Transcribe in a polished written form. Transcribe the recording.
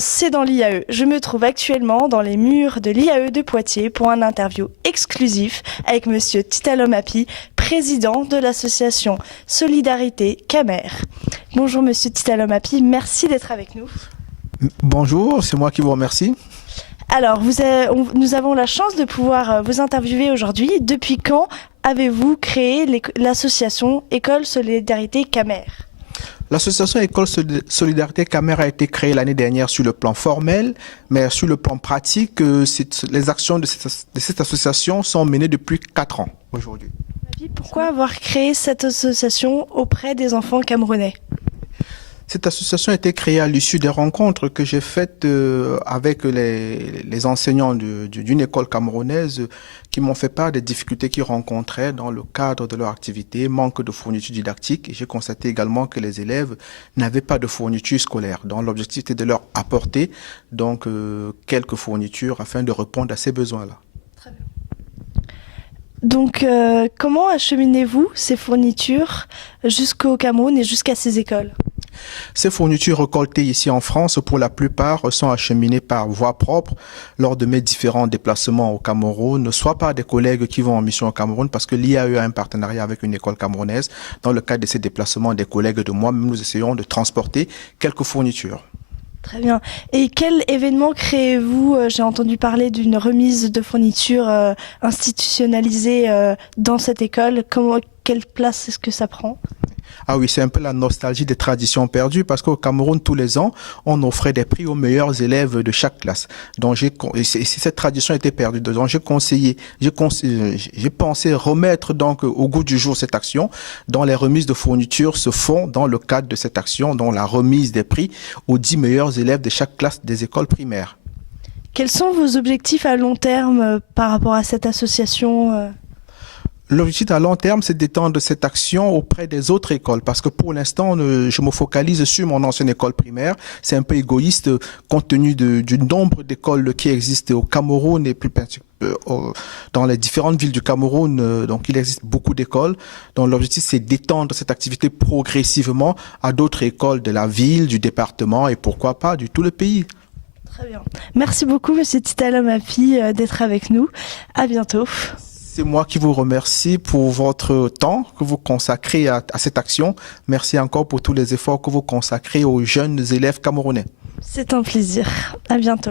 C'est dans l'IAE. Je me trouve actuellement dans les murs de l'IAE de Poitiers pour un interview exclusif avec Monsieur Titalomapi, président de l'association Solidarité Camer. Bonjour Monsieur Titalomapi, merci d'être avec nous. Bonjour, c'est moi qui vous remercie. Alors, nous avons la chance de pouvoir vous interviewer aujourd'hui. Depuis quand avez-vous créé l'association École Solidarité Camer ? L'association École Solidarité Camer a été créée l'année dernière sur le plan formel, mais sur le plan pratique, les actions de cette association sont menées depuis 4 ans aujourd'hui. Pourquoi avoir créé cette association auprès des enfants camerounais ? Cette association a été créée à l'issue des rencontres que j'ai faites avec les enseignants d'une école camerounaise qui m'ont fait part des difficultés qu'ils rencontraient dans le cadre de leur activité, manque de fournitures didactiques. Et j'ai constaté également que les élèves n'avaient pas de fournitures scolaires. Donc l'objectif était de leur apporter quelques fournitures afin de répondre à ces besoins-là. Très bien. Donc, comment acheminez-vous ces fournitures jusqu'au Cameroun et jusqu'à ces écoles ? Ces fournitures récoltées ici en France, pour la plupart, sont acheminées par voie propre lors de mes différents déplacements au Cameroun, soit par des collègues qui vont en mission au Cameroun, parce que l'IAE a un partenariat avec une école camerounaise. Dans le cadre de ces déplacements, des collègues de moi, nous essayons de transporter quelques fournitures. Très bien. Et quel événement créez-vous ? J'ai entendu parler d'une remise de fournitures institutionnalisée dans cette école. Quelle place est-ce que ça prend ? Ah oui, c'est un peu la nostalgie des traditions perdues parce qu'au Cameroun, tous les ans, on offrait des prix aux meilleurs élèves de chaque classe. Donc, cette tradition était perdue. Donc, j'ai pensé remettre au goût du jour cette action dont les remises de fournitures se font dans le cadre de cette action, dont la remise des prix aux 10 meilleurs élèves de chaque classe des écoles primaires. Quels sont vos objectifs à long terme par rapport à cette association ? L'objectif à long terme, c'est d'étendre cette action auprès des autres écoles parce que pour l'instant, je me focalise sur mon ancienne école primaire. C'est un peu égoïste compte tenu du nombre d'écoles qui existent au Cameroun et plus dans les différentes villes du Cameroun. Donc, il existe beaucoup d'écoles. Donc, l'objectif, c'est d'étendre cette activité progressivement à d'autres écoles de la ville, du département et pourquoi pas du tout le pays. Très bien. Merci beaucoup, Monsieur Titalomapi, d'être avec nous. À bientôt. C'est moi qui vous remercie pour votre temps que vous consacrez à cette action. Merci encore pour tous les efforts que vous consacrez aux jeunes élèves camerounais. C'est un plaisir. À bientôt.